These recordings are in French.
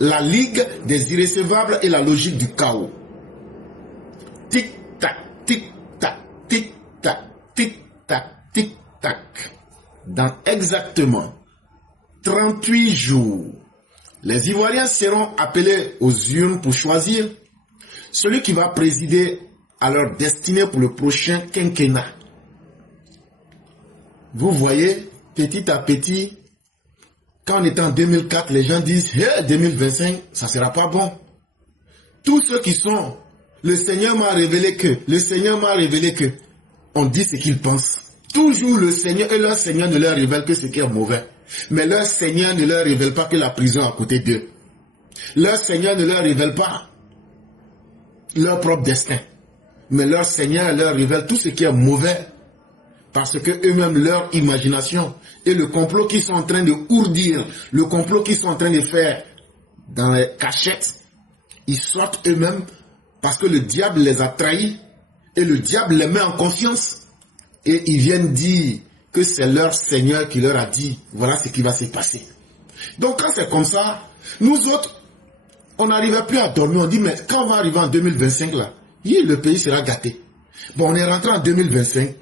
la ligue des irrécevables et la logique du chaos. Tic-tac, tic-tac, tic-tac, tic-tac, tic-tac. Dans exactement 38 jours, les Ivoiriens seront appelés aux urnes pour choisir celui qui va présider à leur destinée pour le prochain quinquennat. Vous voyez, petit à petit, quand on était en 2004, les gens disent hey, 2025, ça ne sera pas bon. Tous ceux qui sont, le Seigneur m'a révélé que, on dit ce qu'ils pensent. Toujours le Seigneur et leur Seigneur ne leur révèle que ce qui est mauvais. Mais leur Seigneur ne leur révèle pas que la prison est à côté d'eux. Leur Seigneur ne leur révèle pas leur propre destin. Mais leur Seigneur leur révèle tout ce qui est mauvais. Parce que eux-mêmes, leur imagination et le complot qu'ils sont en train de ourdir, le complot qu'ils sont en train de faire dans les cachettes, ils sortent eux-mêmes parce que le diable les a trahis et le diable les met en confiance. Et ils viennent dire que c'est leur Seigneur qui leur a dit, voilà ce qui va se passer. Donc quand c'est comme ça, nous autres, on n'arrivait plus à dormir. On dit, mais quand on va arriver en 2025, là, le pays sera gâté. Bon, on est rentré en 2025.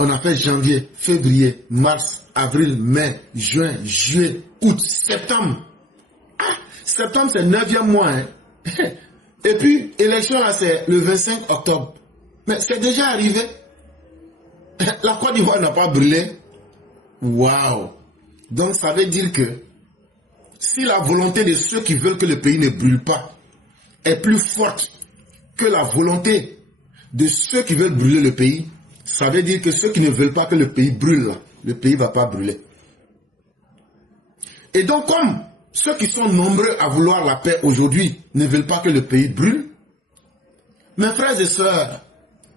On a fait janvier, février, mars, avril, mai, juin, juillet, août, septembre. Ah, septembre, c'est le 9e mois. Hein. Et puis, élection, là, c'est le 25 octobre. Mais c'est déjà arrivé. La Côte d'Ivoire n'a pas brûlé. Waouh! Donc, ça veut dire que si la volonté de ceux qui veulent que le pays ne brûle pas est plus forte que la volonté de ceux qui veulent brûler le pays, ça veut dire que ceux qui ne veulent pas que le pays brûle, le pays ne va pas brûler. Et donc, comme ceux qui sont nombreux à vouloir la paix aujourd'hui ne veulent pas que le pays brûle, mes frères et sœurs,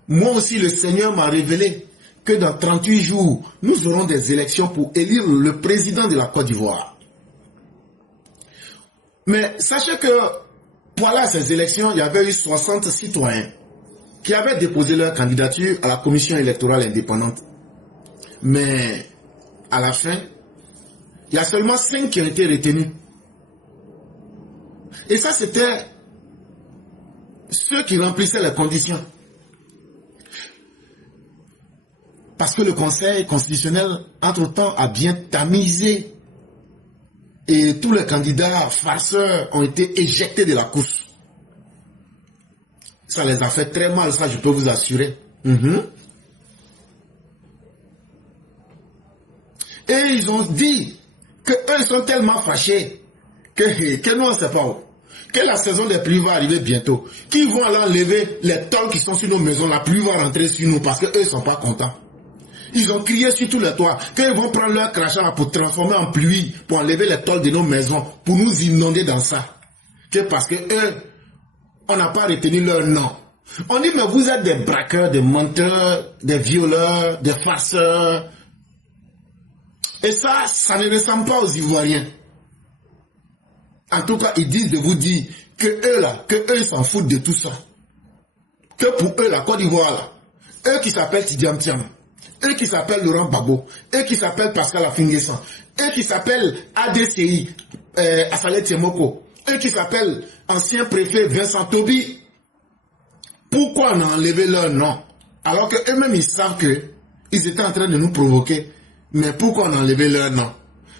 moi aussi le Seigneur m'a révélé que dans 38 jours, nous aurons des élections pour élire le président de la Côte d'Ivoire. Mais sachez que pour aller à ces élections, il y avait eu 60 citoyens qui avaient déposé leur candidature à la commission électorale indépendante. Mais à la fin, il y a seulement 5 qui ont été retenus. Et ça, c'était ceux qui remplissaient les conditions. Parce que le Conseil constitutionnel, entre-temps, a bien tamisé. Et tous les candidats farceurs ont été éjectés de la course. Ça les a fait très mal, ça je peux vous assurer. Et ils ont dit qu'eux sont tellement fâchés que nous on ne sait pas où. Que la saison des pluies va arriver bientôt. Qu'ils vont aller enlever les tôles qui sont sur nos maisons. La pluie va rentrer sur nous parce qu'eux ne sont pas contents. Ils ont crié sur tous les toits qu'ils vont prendre leur crachat pour transformer en pluie, pour enlever les tôles de nos maisons, pour nous inonder dans ça. Que parce que eux, on n'a pas retenu leur nom. On dit, mais vous êtes des braqueurs, des menteurs, des violeurs, des farceurs. Et ça ne ressemble pas aux Ivoiriens. En tout cas, ils disent de vous dire que eux s'en foutent de tout ça. Que pour eux, la Côte d'Ivoire, là, eux qui s'appellent Tidiane Tiam, eux qui s'appellent Laurent Gbagbo, eux qui s'appellent Pascal Affi-N'Guessan, eux qui s'appellent ADCI, Assalé Tiemoko, eux qui s'appellent ancien préfet Vincent Tobi, pourquoi on a enlevé leur nom? Alors qu'eux-mêmes ils savent qu'ils étaient en train de nous provoquer. Mais pourquoi on a enlevé leur nom?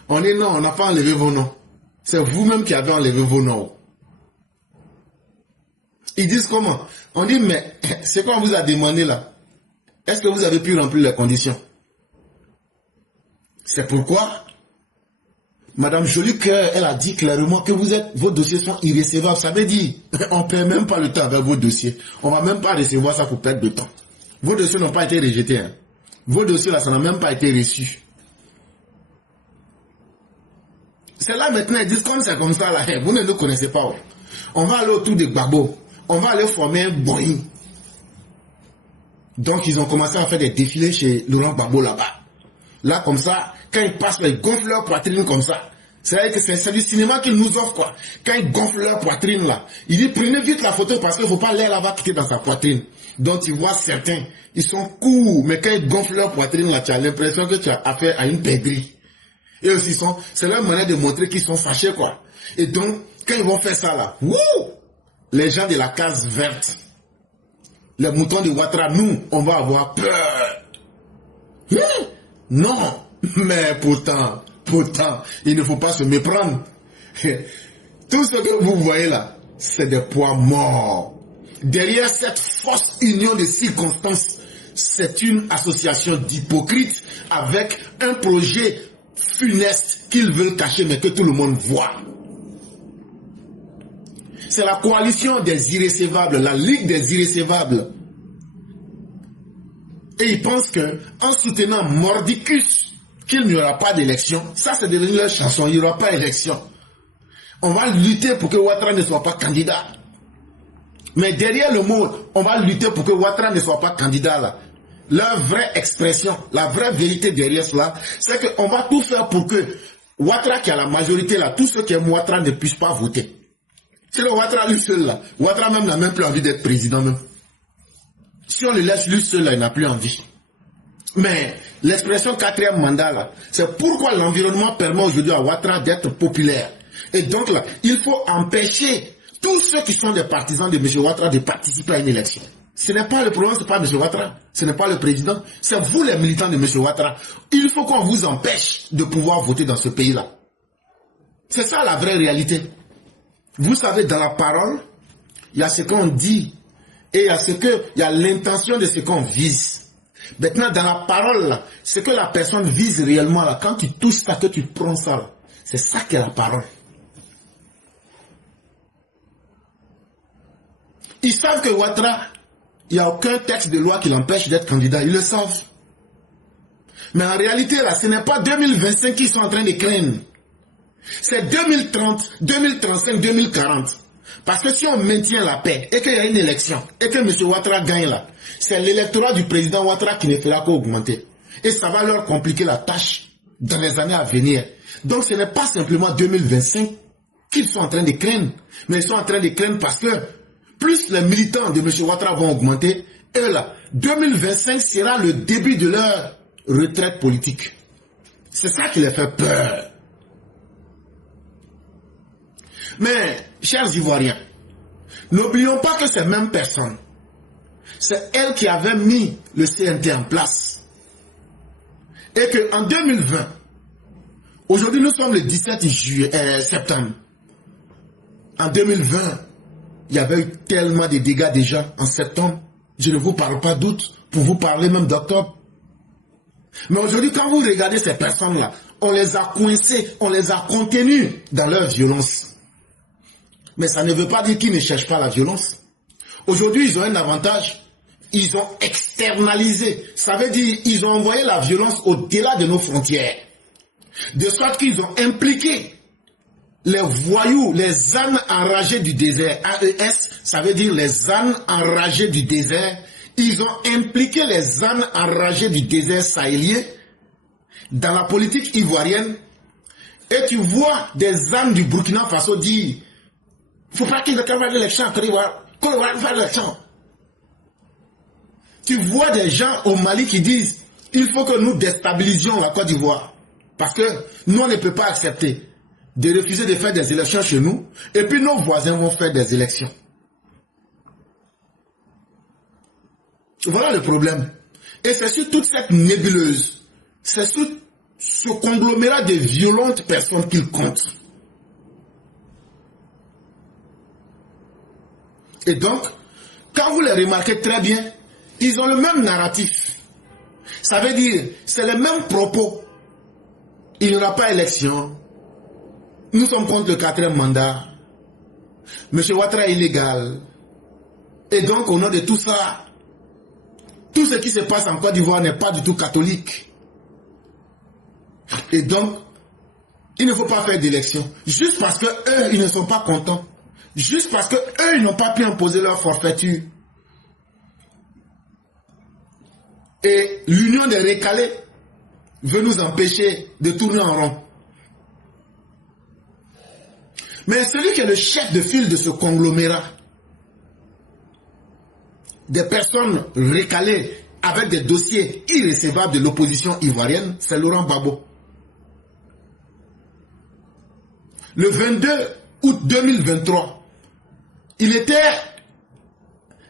On dit non, on n'a pas enlevé vos noms. C'est vous-même qui avez enlevé vos noms. Ils disent comment? On dit mais c'est quoi on vous a demandé là? Est-ce que vous avez pu remplir les conditions? C'est pourquoi Madame Jolicoeur, elle a dit clairement que vos dossiers sont irrécevables. Ça veut dire, on ne perd même pas le temps avec vos dossiers. On ne va même pas recevoir ça pour perdre de temps. Vos dossiers n'ont pas été rejetés. Hein. Vos dossiers là, ça n'a même pas été reçu. C'est là maintenant, ils disent comme c'est comme ça là, vous ne nous connaissez pas. Ouais. On va aller autour de Gbagbo. On va aller former un Boeing. Donc ils ont commencé à faire des défilés chez Laurent Gbagbo là-bas. Là comme ça, quand ils passent, ils gonflent leur poitrine comme ça. C'est-à-dire que c'est du cinéma qu'ils nous offrent quoi. Quand ils gonflent leur poitrine là, ils disent prenez vite la photo parce qu'il ne faut pas l'air là-bas quitter dans sa poitrine. Donc tu vois certains, ils sont courts, mais quand ils gonflent leur poitrine là, tu as l'impression que tu as affaire à une pègrerie. Et aussi c'est leur manière de montrer qu'ils sont fâchés quoi. Et donc, quand ils vont faire ça là, wouh, les gens de la case verte, les moutons de Ouattara, nous, on va avoir peur. Non, mais pourtant, il ne faut pas se méprendre. Tout ce que vous voyez là, c'est des poids morts. Derrière cette fausse union de circonstances, c'est une association d'hypocrites avec un projet funeste qu'ils veulent cacher mais que tout le monde voit. C'est la coalition des irrécevables, la ligue des irrécevables. Et ils pensent qu'en soutenant Mordicus, qu'il n'y aura pas d'élection, ça c'est devenu leur chanson, il n'y aura pas d'élection. On va lutter pour que Ouattara ne soit pas candidat. Mais derrière le mot, on va lutter pour que Ouattara ne soit pas candidat là. Leur vraie expression, la vraie vérité derrière cela, c'est qu'on va tout faire pour que Ouattara qui a la majorité là, tous ceux qui aiment Ouattara ne puissent pas voter. C'est le Ouattara lui seul là. Ouattara même n'a même plus envie d'être président même. Si on le laisse lui seul là, il n'a plus envie. Mais l'expression quatrième mandat là, c'est pourquoi l'environnement permet aujourd'hui à Ouattara d'être populaire. Et donc là, il faut empêcher tous ceux qui sont des partisans de M. Ouattara de participer à une élection. Ce n'est pas le problème, ce n'est pas M. Ouattara, ce n'est pas le président, c'est vous les militants de M. Ouattara. Il faut qu'on vous empêche de pouvoir voter dans ce pays-là. C'est ça la vraie réalité. Vous savez, dans la parole, il y a ce qu'on dit et il y a l'intention de ce qu'on vise. Maintenant, dans la parole, là, ce que la personne vise réellement, là, quand tu touches ça, que tu prends ça, là, c'est ça qui est la parole. Ils savent que Ouattara, il n'y a aucun texte de loi qui l'empêche d'être candidat. Ils le savent. Mais en réalité, là, ce n'est pas 2025 qu'ils sont en train de craindre. C'est 2030, 2035, 2040. Parce que si on maintient la paix et qu'il y a une élection et que M. Ouattara gagne là, c'est l'électorat du président Ouattara qui ne fera qu'augmenter. Et ça va leur compliquer la tâche dans les années à venir. Donc ce n'est pas simplement 2025 qu'ils sont en train de craindre. Mais ils sont en train de craindre parce que plus les militants de M. Ouattara vont augmenter, et là, 2025 sera le début de leur retraite politique. C'est ça qui les fait peur. Mais, chers Ivoiriens, n'oublions pas que ces mêmes personnes, c'est elles qui avaient mis le CNT en place. Et qu'en 2020, aujourd'hui nous sommes le 17 septembre, en 2020, il y avait eu tellement de dégâts déjà en septembre, je ne vous parle pas d'août, pour vous parler même d'octobre. Mais aujourd'hui, quand vous regardez ces personnes-là, on les a coincées, on les a contenues dans leur violence. Mais ça ne veut pas dire qu'ils ne cherchent pas la violence. Aujourd'hui, ils ont un avantage. Ils ont externalisé. Ça veut dire qu'ils ont envoyé la violence au-delà de nos frontières. De sorte qu'ils ont impliqué les voyous, les ânes enragés du désert. AES, ça veut dire les ânes enragés du désert. Ils ont impliqué les ânes enragés du désert sahélien dans la politique ivoirienne. Et tu vois des ânes du Burkina Faso dire: il ne faut pas qu'il y ait l'élection en Côte d'Ivoire. Côte d'Ivoire va faire l'élection. Tu vois des gens au Mali qui disent: il faut que nous déstabilisions la Côte d'Ivoire. Parce que nous, on ne peut pas accepter de refuser de faire des élections chez nous. Et puis nos voisins vont faire des élections. Voilà le problème. Et c'est sur toute cette nébuleuse, c'est sur ce conglomérat de violentes personnes qu'ils comptent. Et donc, quand vous les remarquez très bien, ils ont le même narratif. Ça veut dire, c'est les mêmes propos. Il n'y aura pas élection. Nous sommes contre le 4e mandat. M. Ouattara est illégal. Et donc, au nom de tout ça, tout ce qui se passe en Côte d'Ivoire n'est pas du tout catholique. Et donc, il ne faut pas faire d'élection. Juste parce que eux, ils ne sont pas contents. Juste parce que eux, ils n'ont pas pu imposer leur forfaiture. Et l'union des récalés veut nous empêcher de tourner en rond. Mais celui qui est le chef de file de ce conglomérat, des personnes récalées avec des dossiers irrécevables de l'opposition ivoirienne, c'est Laurent Gbagbo. Le 22 août 2023, il était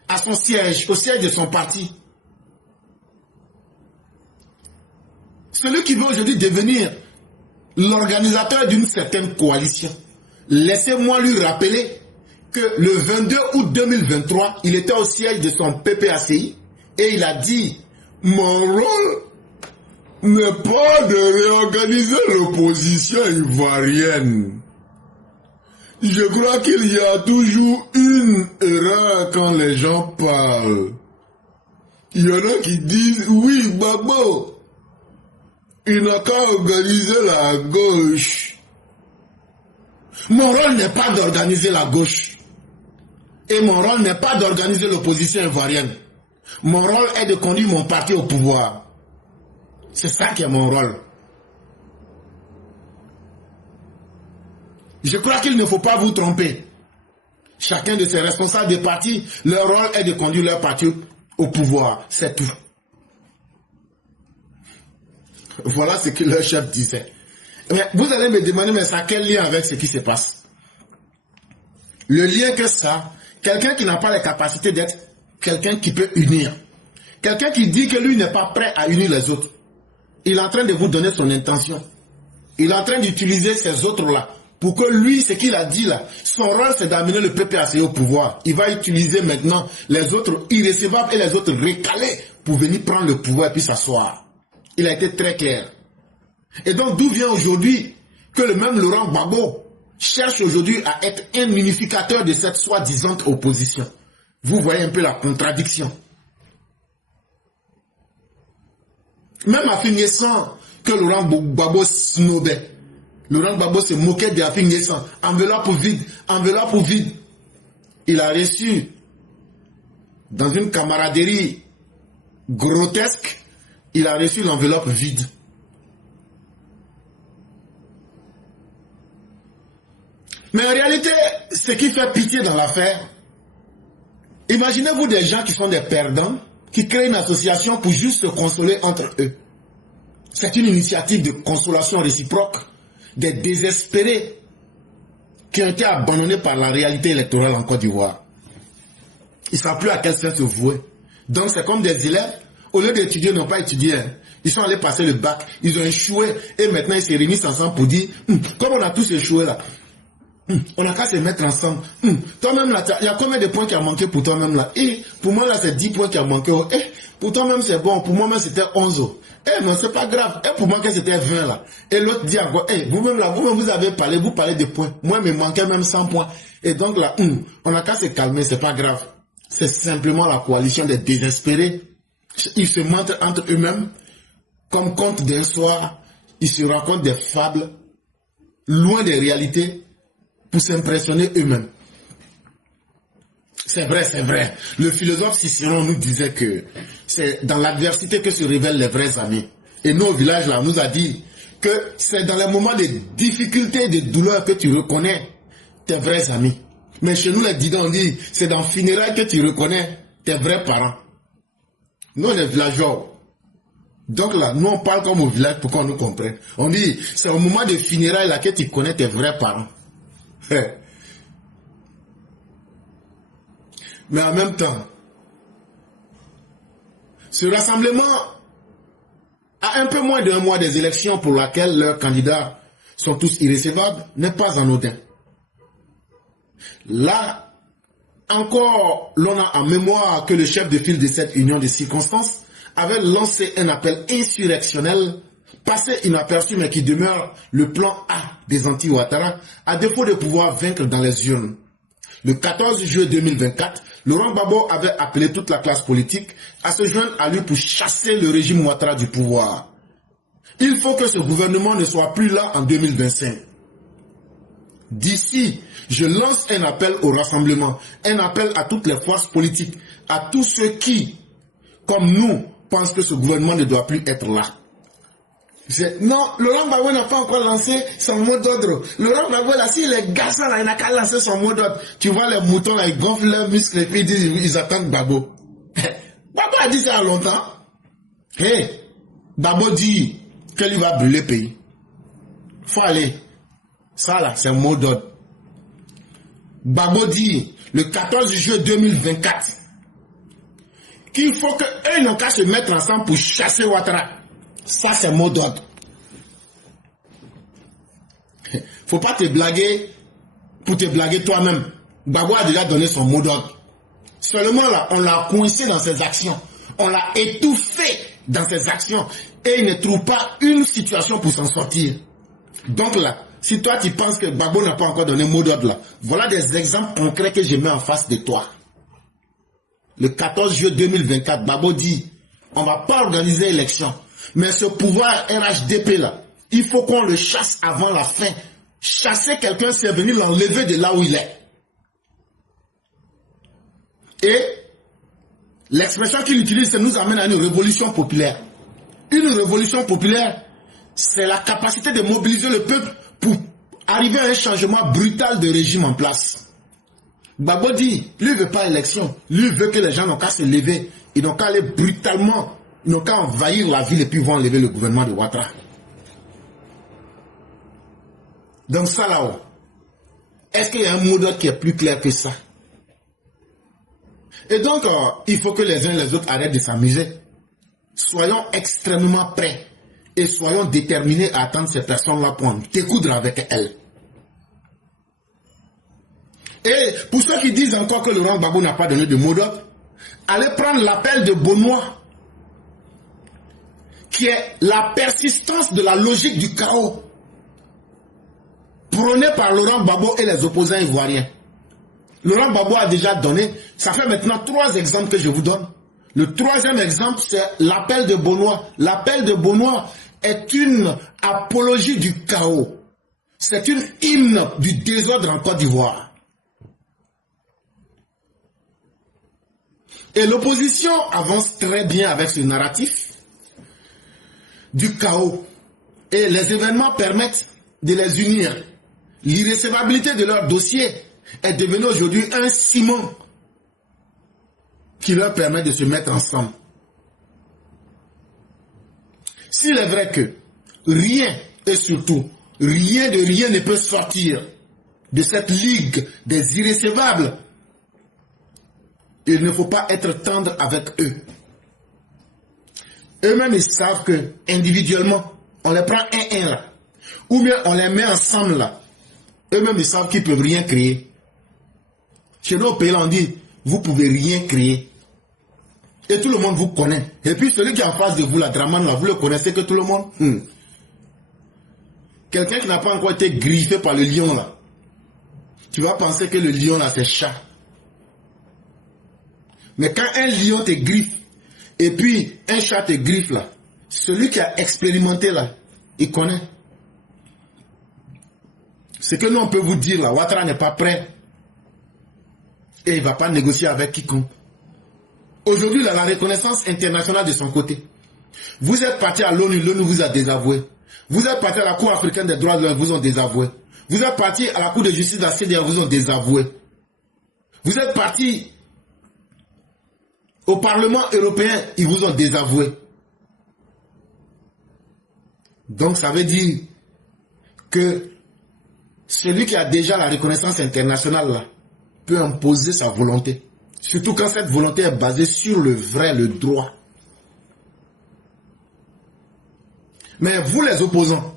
à son siège, au siège de son parti. Celui qui veut aujourd'hui devenir l'organisateur d'une certaine coalition, laissez-moi lui rappeler que le 22 août 2023, il était au siège de son PPACI et il a dit « Mon rôle n'est pas de réorganiser l'opposition ivoirienne. Je crois qu'il y a toujours une erreur quand les gens parlent. Il y en a qui disent « Oui, Gbagbo, il n'a qu'à organiser la gauche. » Mon rôle n'est pas d'organiser la gauche. Et mon rôle n'est pas d'organiser l'opposition ivoirienne. Mon rôle est de conduire mon parti au pouvoir. C'est ça qui est mon rôle. Je crois qu'il ne faut pas vous tromper. Chacun de ces responsables de parti, leur rôle est de conduire leur parti au pouvoir. C'est tout. Voilà ce que leur chef disait. Mais vous allez me demander, mais ça a quel lien avec ce qui se passe? Le lien que ça, quelqu'un qui n'a pas la capacité d'être quelqu'un qui peut unir. Quelqu'un qui dit que lui n'est pas prêt à unir les autres. Il est en train de vous donner son intention. Il est en train d'utiliser ces autres-là pour que lui, ce qu'il a dit là, son rôle c'est d'amener le PPACI au pouvoir. Il va utiliser maintenant les autres irrécevables et les autres récalés pour venir prendre le pouvoir et puis s'asseoir. Il a été très clair. Et donc d'où vient aujourd'hui que le même Laurent Gbagbo cherche aujourd'hui à être un unificateur de cette soi-disant opposition. Vous voyez un peu la contradiction. Même Afin N'Guessan, que Laurent Gbagbo snobait. Laurent Gbagbo se moquait d'Afin N'Guessan. Enveloppe vide, enveloppe vide. Il a reçu, dans une camaraderie grotesque, il a reçu l'enveloppe vide. Mais en réalité, ce qui fait pitié dans l'affaire, imaginez-vous des gens qui sont des perdants, qui créent une association pour juste se consoler entre eux. C'est une initiative de consolation réciproque des désespérés qui ont été abandonnés par la réalité électorale en Côte d'Ivoire. Ils ne savent plus à quel sens se vouer. Donc c'est comme des élèves, au lieu d'étudier, ils n'ont pas étudié. Ils sont allés passer le bac, ils ont échoué et maintenant ils se réunissent ensemble pour dire, comme on a tous échoué là, on n'a qu'à se mettre ensemble. Toi-même là, il y a combien de points qui a manqué pour toi-même là? Et pour moi là, c'est 10 points qui a manqué. Pour toi-même c'est bon, pour moi-même c'était 11. Non, c'est pas grave. Pour moi c'était 20 là. Et l'autre dit encore, vous-même là, vous-même vous avez parlé, vous parlez de points. Moi, il me manquait même 100 points. Et donc là, on n'a qu'à se calmer, c'est pas grave. C'est simplement la coalition des désespérés. Ils se mentent entre eux-mêmes, comme conte d'un soir. Ils se racontent des fables, loin des réalités, pour s'impressionner eux-mêmes. C'est vrai, c'est vrai. Le philosophe Cicéron nous disait que c'est dans l'adversité que se révèlent les vrais amis. Et nous, au village, là, on nous a dit que c'est dans les moments de difficulté et de douleur que tu reconnais tes vrais amis. Mais chez nous, les Didans, on dit, c'est dans le funérail que tu reconnais tes vrais parents. Nous, on est villageois. Donc là, nous, on parle comme au village pour qu'on nous comprenne. On dit, c'est au moment de funérailles là que tu connais tes vrais parents. Mais en même temps, ce rassemblement à un peu moins d'un mois des élections pour laquelle leurs candidats sont tous irrécevables n'est pas anodin. Là, encore, l'on a en mémoire que le chef de file de cette union de circonstances avait lancé un appel insurrectionnel, passé inaperçu mais qui demeure le plan A des anti-Ouattara, à défaut de pouvoir vaincre dans les urnes. Le 14 juillet 2024, Laurent Gbagbo avait appelé toute la classe politique à se joindre à lui pour chasser le régime Ouattara du pouvoir. Il faut que ce gouvernement ne soit plus là en 2025. D'ici, je lance un appel au rassemblement, un appel à toutes les forces politiques, à tous ceux qui, comme nous, pensent que ce gouvernement ne doit plus être là. Non, Laurent Gbagbo n'a pas encore lancé son mot d'ordre. Laurent Gbagbo, là, si les garçons, là, il n'a qu'à lancer son mot d'ordre. Tu vois les moutons, là, ils gonflent leurs muscles et puis ils attendent Gbagbo. Gbagbo a dit ça il y a longtemps. Gbagbo dit qu'il va brûler le pays. Faut aller. Ça, là, c'est un mot d'ordre. Gbagbo dit le 14 juillet 2024 qu'il faut qu'eux n'ont qu'à se mettre ensemble pour chasser Ouattara. Ça, c'est mot d'ordre. Faut pas te blaguer pour te blaguer toi-même. Gbagbo a déjà donné son mot d'ordre. Seulement là, on l'a coincé dans ses actions. On l'a étouffé dans ses actions. Et il ne trouve pas une situation pour s'en sortir. Donc là, si toi tu penses que Gbagbo n'a pas encore donné mot d'ordre là, voilà des exemples concrets que je mets en face de toi. Le 14 juillet 2024, Gbagbo dit, on ne va pas organiser l'élection. Mais ce pouvoir RHDP là, il faut qu'on le chasse avant la fin. Chasser quelqu'un, c'est venir l'enlever de là où il est. Et l'expression qu'il utilise, ça nous amène à une révolution populaire. Une révolution populaire, c'est la capacité de mobiliser le peuple pour arriver à un changement brutal de régime en place. Gbagbo dit, lui ne veut pas élection, lui veut que les gens n'ont qu'à se lever, ils n'ont qu'à aller brutalement, ils n'ont qu'à envahir la ville et puis vont enlever le gouvernement de Ouattara. Donc ça là-haut, est-ce qu'il y a un mot d'ordre qui est plus clair que ça? Et donc, il faut que les uns et les autres arrêtent de s'amuser. Soyons extrêmement prêts et soyons déterminés à attendre ces personnes-là pour en découdre avec elles. Et pour ceux qui disent encore que Laurent Gbagbo n'a pas donné de mot d'ordre, allez prendre l'appel de Benoît, qui est la persistance de la logique du chaos, prônée par Laurent Gbagbo et les opposants ivoiriens. Laurent Gbagbo a déjà donné, ça fait maintenant 3 exemples que je vous donne. Le 3e exemple, c'est l'appel de Benoît. L'appel de Benoît est une apologie du chaos. C'est une hymne du désordre en Côte d'Ivoire. Et l'opposition avance très bien avec ce narratif du chaos. Et les événements permettent de les unir. L'irrécevabilité de leur dossier est devenue aujourd'hui un ciment qui leur permet de se mettre ensemble. S'il est vrai que rien et surtout rien de rien ne peut sortir de cette ligue des irrécevables, il ne faut pas être tendre avec eux. Eux-mêmes, ils savent que individuellement, on les prend un là, ou bien on les met ensemble là. Eux-mêmes, ils savent qu'ils ne peuvent rien créer. Chez nous, au pays, là, on dit, vous ne pouvez rien créer. Et tout le monde vous connaît. Et puis celui qui est en face de vous, la Draman, là, vous le connaissez que tout le monde. Quelqu'un qui n'a pas encore été griffé par le lion, là, tu vas penser que le lion, là, c'est chat. Mais quand un lion te griffe, et puis un chat te griffe, là, celui qui a expérimenté, là, il connaît. Ce que nous, on peut vous dire, là, Ouattara n'est pas prêt. Et il ne va pas négocier avec quiconque. Aujourd'hui, il a la reconnaissance internationale de son côté. Vous êtes parti à l'ONU, l'ONU vous a désavoué. Vous êtes parti à la Cour africaine des droits de l'homme, vous ont désavoué. Vous êtes parti à la Cour de justice de la CEDEAO, vous ont désavoué. Vous êtes parti au Parlement européen, ils vous ont désavoué. Donc ça veut dire que celui qui a déjà la reconnaissance internationale là, peut imposer sa volonté. Surtout quand cette volonté est basée sur le vrai, le droit. Mais vous les opposants,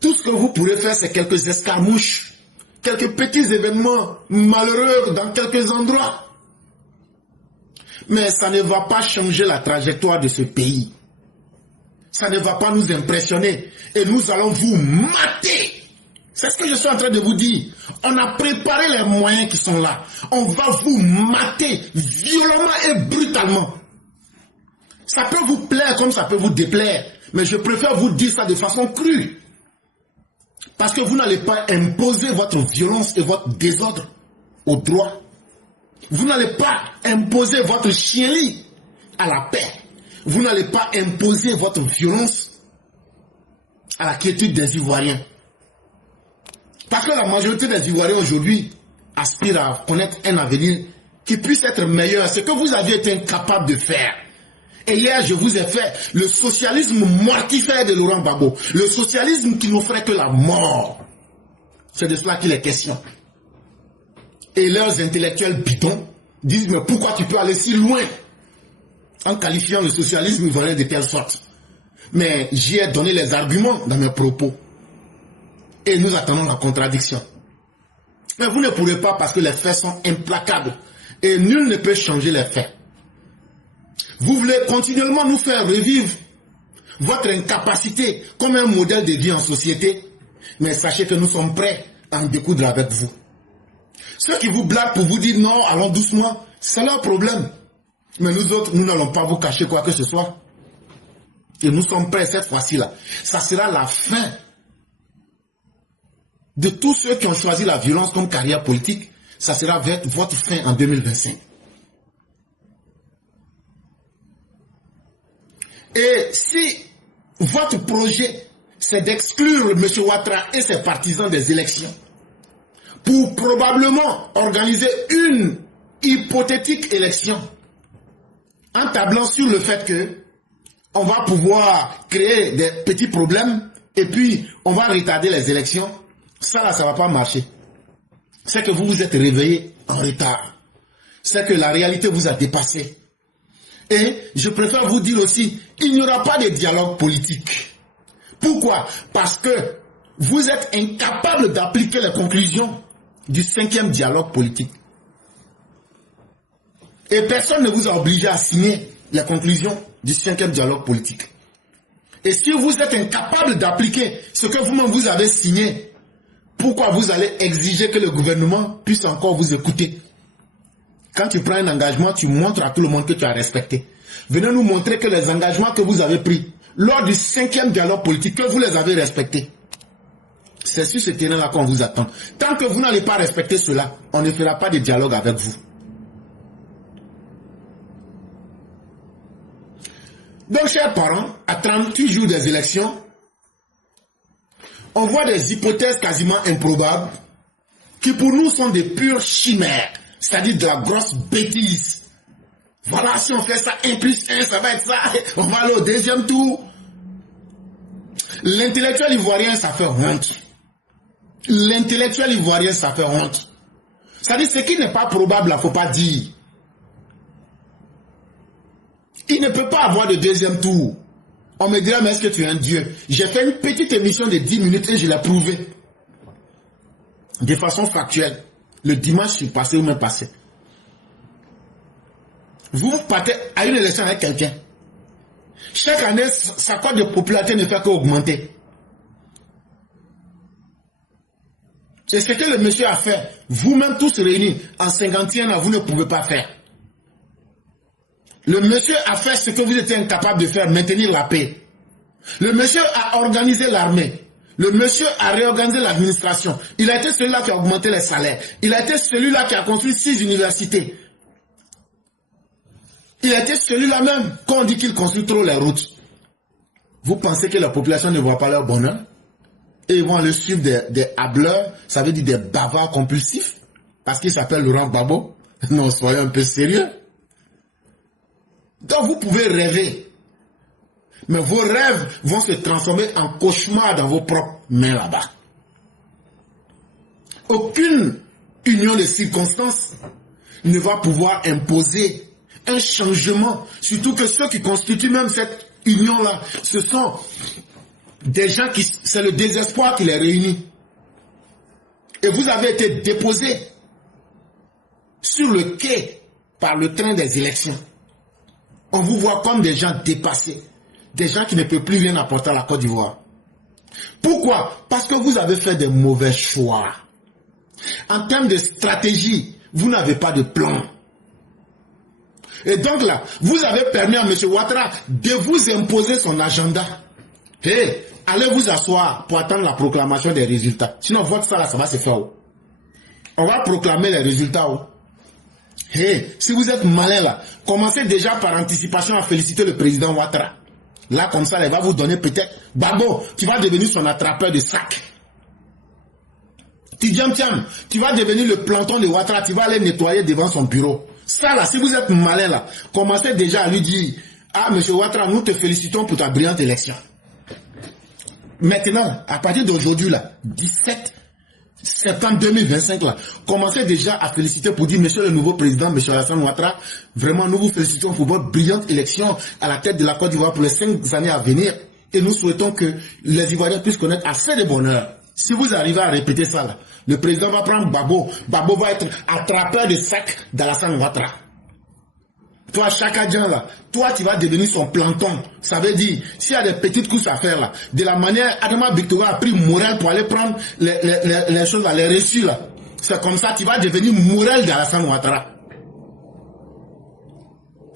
tout ce que vous pourrez faire, c'est quelques escarmouches, quelques petits événements malheureux dans quelques endroits. Mais ça ne va pas changer la trajectoire de ce pays. Ça ne va pas nous impressionner. Et nous allons vous mater. C'est ce que je suis en train de vous dire. On a préparé les moyens qui sont là. On va vous mater violemment et brutalement. Ça peut vous plaire comme ça peut vous déplaire. Mais je préfère vous dire ça de façon crue. Parce que vous n'allez pas imposer votre violence et votre désordre au droit. Vous n'allez pas imposer votre chienlit à la paix. Vous n'allez pas imposer votre violence à la quiétude des Ivoiriens. Parce que la majorité des Ivoiriens aujourd'hui aspirent à connaître un avenir qui puisse être meilleur. Ce que vous aviez été incapable de faire. Et hier, je vous ai fait le socialisme mortifère de Laurent Gbagbo. Le socialisme qui n'offrait que la mort. C'est de cela qu'il est question. et leurs intellectuels bidons disent mais pourquoi tu peux aller si loin en qualifiant le socialisme ivoirien de telle sorte. Mais j'y ai donné les arguments dans mes propos. Et nous attendons la contradiction. Mais vous ne pourrez pas parce que les faits sont implacables. Et nul ne peut changer les faits. Vous voulez continuellement nous faire revivre votre incapacité comme un modèle de vie en société. Mais sachez que nous sommes prêts à en découdre avec vous. Ceux qui vous blaguent pour vous dire non, allons doucement, c'est leur problème. Mais nous autres, nous n'allons pas vous cacher quoi que ce soit. Et nous sommes prêts cette fois-ci là. Ça sera la fin de tous ceux qui ont choisi la violence comme carrière politique. Ça sera votre fin en 2025. Et si votre projet, c'est d'exclure M. Ouattara et ses partisans des élections, pour probablement organiser une hypothétique élection, en tablant sur le fait que on va pouvoir créer des petits problèmes et puis on va retarder les élections, ça là, ça ne va pas marcher. C'est que vous vous êtes réveillé en retard. C'est que la réalité vous a dépassé. Et je préfère vous dire aussi, il n'y aura pas de dialogue politique. Pourquoi? Parce que vous êtes incapable d'appliquer les conclusions du 5e dialogue politique. Et personne ne vous a obligé à signer les conclusions du 5e dialogue politique. Et si vous êtes incapable d'appliquer ce que vous-même vous avez signé, pourquoi vous allez exiger que le gouvernement puisse encore vous écouter? Quand tu prends un engagement, tu montres à tout le monde que tu as respecté. Venez nous montrer que les engagements que vous avez pris lors du 5e dialogue politique, que vous les avez respectés. C'est sur ce terrain-là qu'on vous attend. Tant que vous n'allez pas respecter cela, on ne fera pas de dialogue avec vous. Donc, chers parents, à 38 jours des élections, on voit des hypothèses quasiment improbables qui pour nous sont des pures chimères, c'est-à-dire de la grosse bêtise. Voilà, si on fait ça, 1 plus 1, ça va être ça, on va aller au deuxième tour. L'intellectuel ivoirien, ça fait honte. L'intellectuel ivoirien, ça fait honte. C'est-à-dire, ce qui n'est pas probable, il ne faut pas dire. Il ne peut pas avoir de deuxième tour. On me dira, mais est-ce que tu es un dieu? J'ai fait une petite émission de 10 minutes et je l'ai prouvé. De façon factuelle. Le dimanche passé ou même passé. Vous partez à une élection avec quelqu'un. Chaque année, sa cote de popularité ne fait qu'augmenter. C'est ce que le monsieur a fait. Vous-même tous réunis, en 51 ans, vous ne pouvez pas faire. Le monsieur a fait ce que vous étiez incapable de faire, maintenir la paix. Le monsieur a organisé l'armée. Le monsieur a réorganisé l'administration. Il a été celui-là qui a augmenté les salaires. Il a été celui-là qui a construit 6 universités. Il a été celui-là même, quand on dit qu'il construit trop les routes. Vous pensez que la population ne voit pas leur bonheur? Et ils vont aller suivre des hableurs, ça veut dire des bavards compulsifs, parce qu'ils s'appellent Laurent Gbagbo. Non, soyez un peu sérieux. Donc vous pouvez rêver. Mais vos rêves vont se transformer en cauchemars dans vos propres mains là-bas. Aucune union de circonstances ne va pouvoir imposer un changement. Surtout que ceux qui constituent même cette union-là, ce sont des gens qui... C'est le désespoir qui les réunit. Et vous avez été déposés sur le quai par le train des élections. On vous voit comme des gens dépassés. Des gens qui ne peuvent plus rien apporter à la Côte d'Ivoire. Pourquoi? Parce que vous avez fait des mauvais choix. En termes de stratégie, vous n'avez pas de plan. Et donc là, vous avez permis à M. Ouattara de vous imposer son agenda. Hey, allez vous asseoir pour attendre la proclamation des résultats. Sinon, votre ça là, ça va se faire. On va proclamer les résultats. Hey, si vous êtes malin là, commencez déjà par anticipation à féliciter le président Ouattara. Là, comme ça, il va vous donner peut-être... Babo, tu vas devenir son attrapeur de sac. Tidiam Tiam, tu vas devenir le planton de Ouattara, tu vas aller nettoyer devant son bureau. Ça là, si vous êtes malin là, commencez déjà à lui dire, ah, monsieur Ouattara, nous te félicitons pour ta brillante élection. Maintenant, à partir d'aujourd'hui là, 17 septembre 2025 là, commencez déjà à féliciter pour dire, monsieur le nouveau président, monsieur Alassane Ouattara, vraiment nous vous félicitons pour votre brillante élection à la tête de la Côte d'Ivoire pour les 5 années à venir. Et nous souhaitons que les Ivoiriens puissent connaître assez de bonheur. Si vous arrivez à répéter ça là, le président va prendre Babo. Babo va être attrapeur de sac d'Alassane Ouattara. Toi, Chakadjan là, toi tu vas devenir son planton. Ça veut dire, s'il y a des petites courses à faire là, de la manière Adama Victoria a pris Morel pour aller prendre les choses là, les reçus là. C'est comme ça, tu vas devenir Morel d'Alassane Ouattara.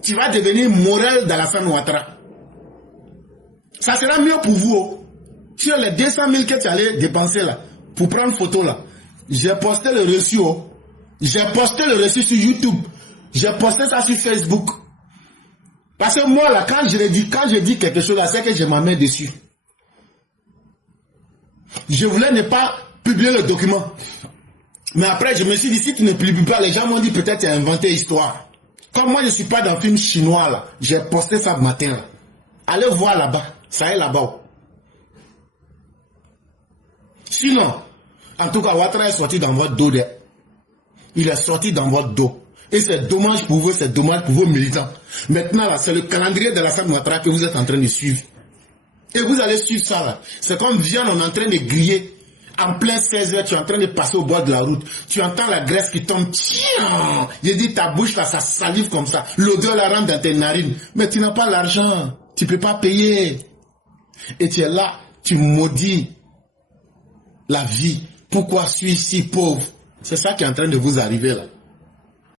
Tu vas devenir Morel d'Alassane Ouattara. Ça sera mieux pour vous. Sur les 200 000 que tu allais dépenser là, pour prendre photo là, j'ai posté le reçu. J'ai posté le reçu sur YouTube. J'ai posté ça sur Facebook. Parce que moi, là, quand je dis quelque chose, là, c'est que je m'en mets dessus. Je voulais ne pas publier le document. Mais après, je me suis dit, si tu ne publies pas, les gens m'ont dit peut-être tu as inventé histoire. Comme moi, je ne suis pas dans le film chinois, là, j'ai posté ça le matin, là. Allez voir là-bas. Ça est là-bas. Sinon, en tout cas, Ouattara est sorti dans votre dos. Il est sorti dans votre dos. Et c'est dommage pour vous, c'est dommage pour vos militants. Maintenant, là, c'est le calendrier de Alassane Ouattara que vous êtes en train de suivre. Et vous allez suivre ça, là. C'est comme viande, on est en train de griller. En plein 16h, tu es en train de passer au bord de la route. Tu entends la graisse qui tombe. Tiens! J'ai dit, ta bouche, là, ça salive comme ça. L'odeur la rentre dans tes narines. Mais tu n'as pas l'argent. Tu ne peux pas payer. Et tu es là, tu maudis la vie. Pourquoi suis-je si pauvre? C'est ça qui est en train de vous arriver, là.